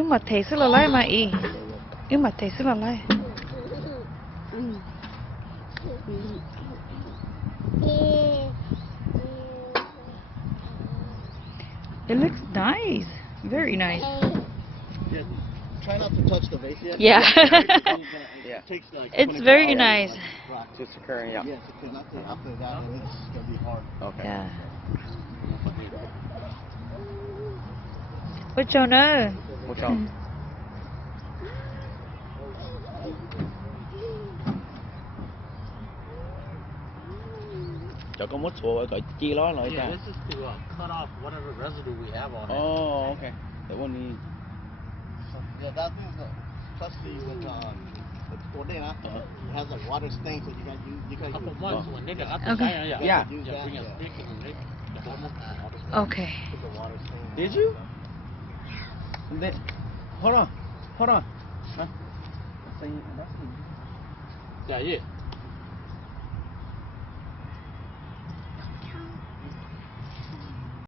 mà thấy rất là lại mà ý. Mà thấy rất là lại. It looks nice. Very nice. Yeah. Try not to touch the vase yet. Yeah. Yeah. It takes like It's very nice. To secure, yeah. Yeah, secure. After that, and it's gonna be hard. Okay. Yeah. Which one? Which one? Cho con mút xuống rồi chia nó lại ra. This is to cut off whatever residue we have on it. Oh, okay. That one needs. Yeah, that is especially with Ordena. It has like water stains, so you can use. Okay. Yeah. Okay. Did you? Then, hold on. Huh? Yeah, yeah.